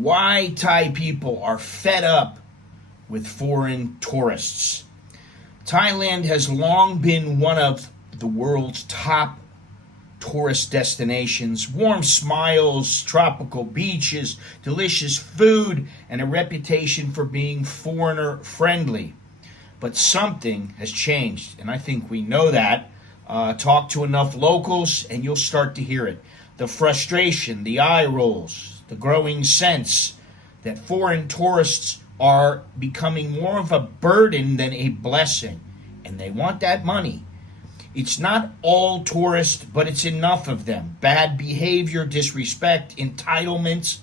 Why Thai people are fed up with foreign tourists. Thailand has long been one of the world's top tourist destinations. Warm smiles, tropical beaches, delicious food, and a reputation for being foreigner friendly. But something has changed, and I think we know that. Talk to enough locals, and you'll start to hear it. The frustration, the eye rolls, the growing sense that foreign tourists are becoming more of a burden than a blessing, and they want that money. It's not all tourists, but it's enough of them. Bad behavior, disrespect, entitlements,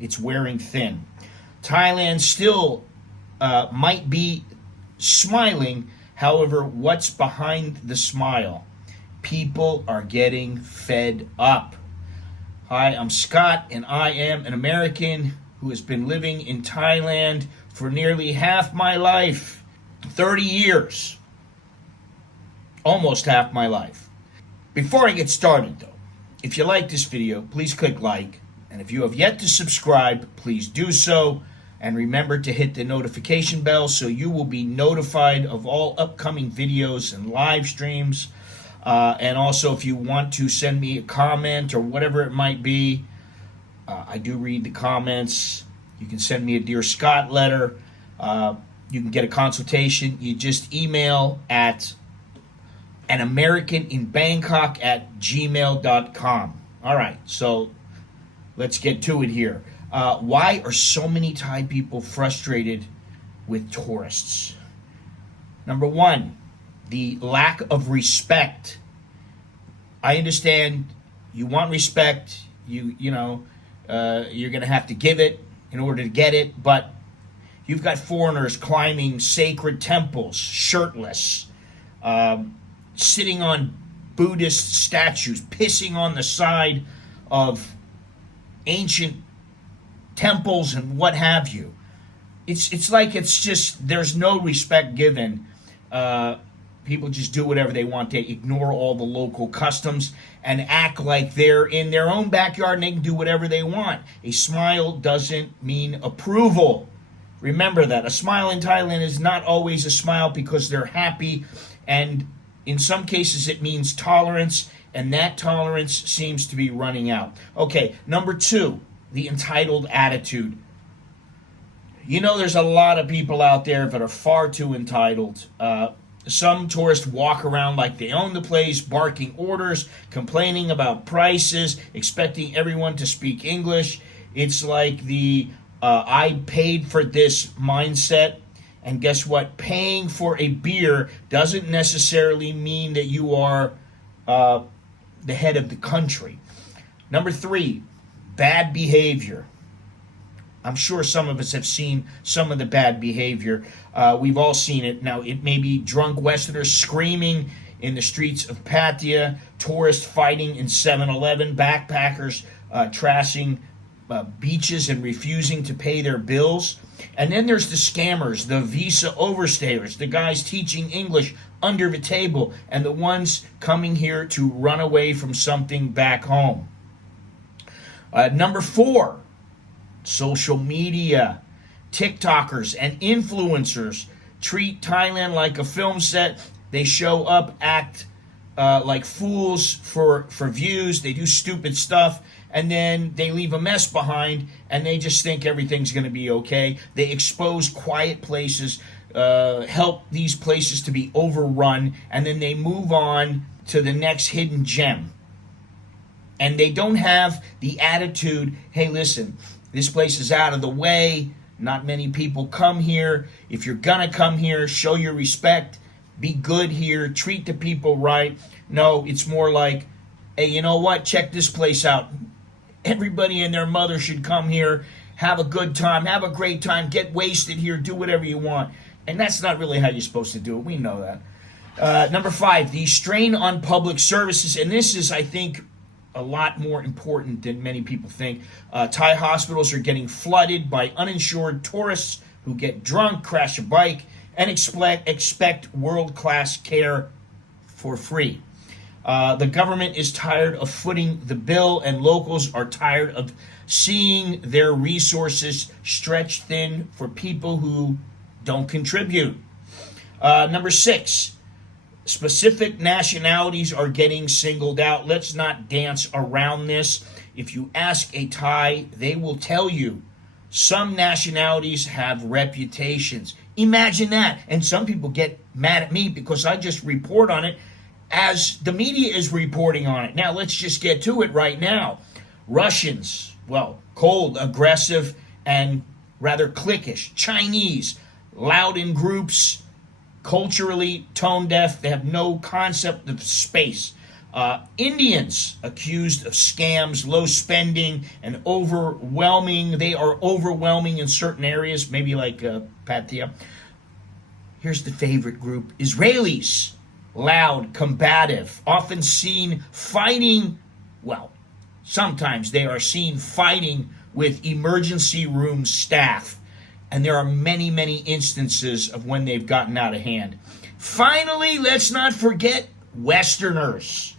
it's wearing thin. Thailand still might be smiling, however, what's behind the smile? People are getting fed up. Hi, I'm Scott, and I am an American who has been living in Thailand for nearly half my life, 30 years. Almost half my life. Before I get started though, if you like this video, please click like, and if you have yet to subscribe, please do so, and remember to hit the notification bell so you will be notified of all upcoming videos and live streams. And also, if you want to send me a comment or whatever it might be, I do read the comments. You can send me a Dear Scott letter. You can get a consultation. You just email at anamericaninbangkok@gmail.com. All right, so let's get to it here. Why are so many Thai people frustrated with tourists? Number one, the lack of respect. I understand you want respect. You're going to have to give it in order to get it, but you've got foreigners climbing sacred temples, shirtless, sitting on Buddhist statues, pissing on the side of ancient temples and what have you. It's like it's just, there's no respect given. People just do whatever they want. They ignore all the local customs and act like they're in their own backyard and they can do whatever they want. A smile doesn't mean approval. Remember that. A smile in Thailand is not always a smile because they're happy, and in some cases it means tolerance, and that tolerance seems to be running out. Okay, number two, the entitled attitude. There's a lot of people out there that are far too entitled. Some tourists walk around like they own the place, barking orders, complaining about prices, expecting everyone to speak English. It's like the I paid for this mindset. And guess what? Paying for a beer doesn't necessarily mean that you are the head of the country. Number three, bad behavior. I'm sure some of us have seen some of the bad behavior. We've all seen it. Now, it may be drunk Westerners screaming in the streets of Pattaya, tourists fighting in 7-Eleven, backpackers trashing beaches and refusing to pay their bills. And then there's the scammers, the visa overstayers, the guys teaching English under the table, and the ones coming here to run away from something back home. Number four, social media. TikTokers and influencers treat Thailand like a film set. They show up, act like fools for views. They do stupid stuff, and then they leave a mess behind, and they just think everything's going to be okay. They expose quiet places, help these places to be overrun, and then they move on to the next hidden gem. And they don't have the attitude, hey, listen, this place is out of the way. Not many people come here. If you're going to come here, show your respect. Be good here. Treat the people right. No, it's more like, hey, you know what? Check this place out. Everybody and their mother should come here. Have a good time. Have a great time. Get wasted here. Do whatever you want. And that's not really how you're supposed to do it. We know that. Number five, the strain on public services. And this is, I think, a lot more important than many people think. Thai hospitals are getting flooded by uninsured tourists who get drunk, crash a bike, and expect world-class care for free. The government is tired of footing the bill, and locals are tired of seeing their resources stretched thin for people who don't contribute. Number 6, specific nationalities are getting singled out. Let's not dance around this. If you ask a Thai, they will tell you some nationalities have reputations. Imagine that. And some people get mad at me because I just report on it as the media is reporting on it. Now, let's just get to it right now. Russians, well, cold, aggressive, and rather cliquish. Chinese, loud in groups, culturally tone deaf. They have no concept of space. Indians, accused of scams, low spending, and overwhelming. They are overwhelming in certain areas, maybe like Pattaya. Here's the favorite group. Israelis, loud, combative, often seen fighting. Well, sometimes they are seen fighting with emergency room staff. And there are many, many instances of when they've gotten out of hand. Finally, let's not forget Westerners.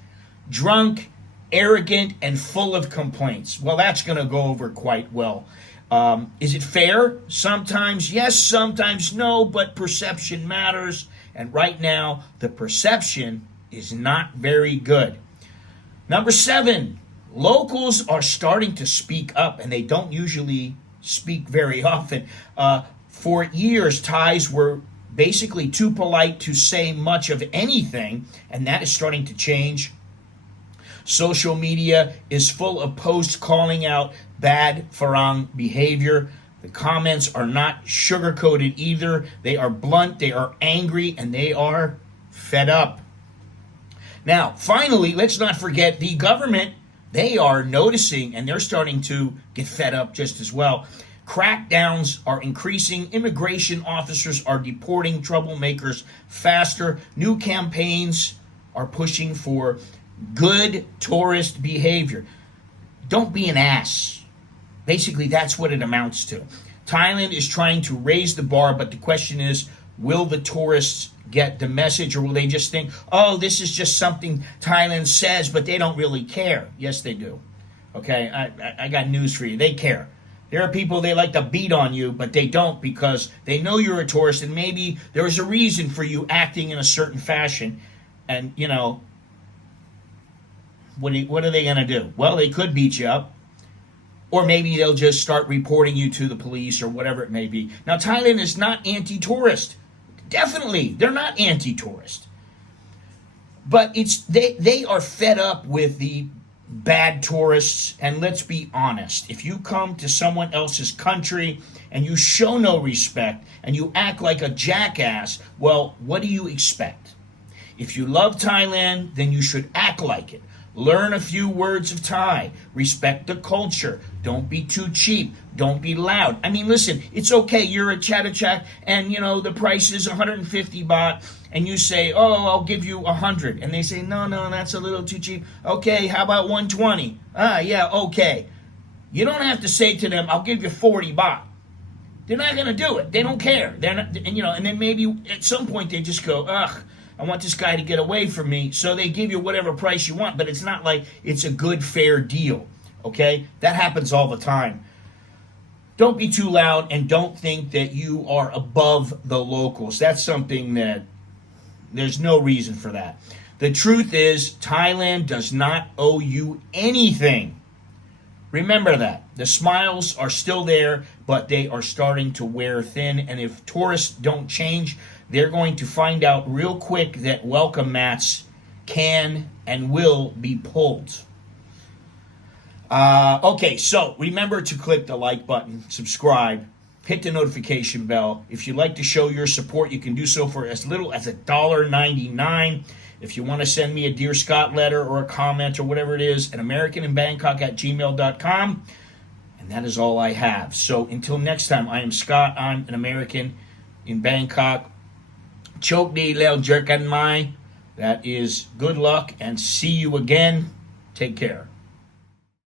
Drunk, arrogant, and full of complaints. Well, that's going to go over quite well. Is it fair? Sometimes yes, sometimes no, but perception matters. And right now, the perception is not very good. Number 7, locals are starting to speak up, and they don't usually speak very often. For years, Thais were basically too polite to say much of anything, and that is starting to change. Social media is full of posts calling out bad Farang behavior. The comments are not sugar-coated either. They are blunt, they are angry, and they are fed up. Now, finally, let's not forget the government. They are noticing, and they're starting to get fed up just as well. Crackdowns are increasing. Immigration officers are deporting troublemakers faster. New campaigns are pushing for good tourist behavior. Don't be an ass. Basically, that's what it amounts to. Thailand is trying to raise the bar, but the question is, will the tourists get the message, or will they just think, oh, this is just something Thailand says, but they don't really care? Yes, they do. Okay, I got news for you. They care. There are people, they like to beat on you, but they don't, because they know you're a tourist, and maybe there is a reason for you acting in a certain fashion. And, you know, what are they going to do? Well, they could beat you up. Or maybe they'll just start reporting you to the police or whatever it may be. Now, Thailand is not anti-tourist. Definitely, they're not anti-tourist. But they are fed up with the bad tourists. And let's be honest. If you come to someone else's country and you show no respect and you act like a jackass, well, what do you expect? If you love Thailand, then you should act like it. Learn a few words of Thai. Respect the culture. Don't be too cheap. Don't be loud. I mean, listen, it's okay. You're a Chattachak and, you know, the price is 150 baht. And you say, oh, I'll give you 100. And they say, no, that's a little too cheap. Okay, how about 120? Yeah, okay. You don't have to say to them, I'll give you 40 baht. They're not going to do it. They don't care. They're not, and, you know, and then maybe at some point they just go, ugh, I want this guy to get away from me. So they give you whatever price you want, but it's not like it's a good, fair deal. Okay? That happens all the time. Don't be too loud, and don't think that you are above the locals. That's something that there's no reason for that. The truth is, Thailand does not owe you anything. Remember that. The smiles are still there, but they are starting to wear thin. And if tourists don't change, they're going to find out real quick that welcome mats can and will be pulled. Okay, so remember to click the like button, subscribe, hit the notification bell. If you'd like to show your support, you can do so for as little as $1.99. If you want to send me a Dear Scott letter or a comment or whatever it is, an AmericanInBangkok@gmail.com. And that is all I have. So until next time, I am Scott. I'm an American in Bangkok. Chok di leo jerkan mai. That is good luck, and see you again. Take care.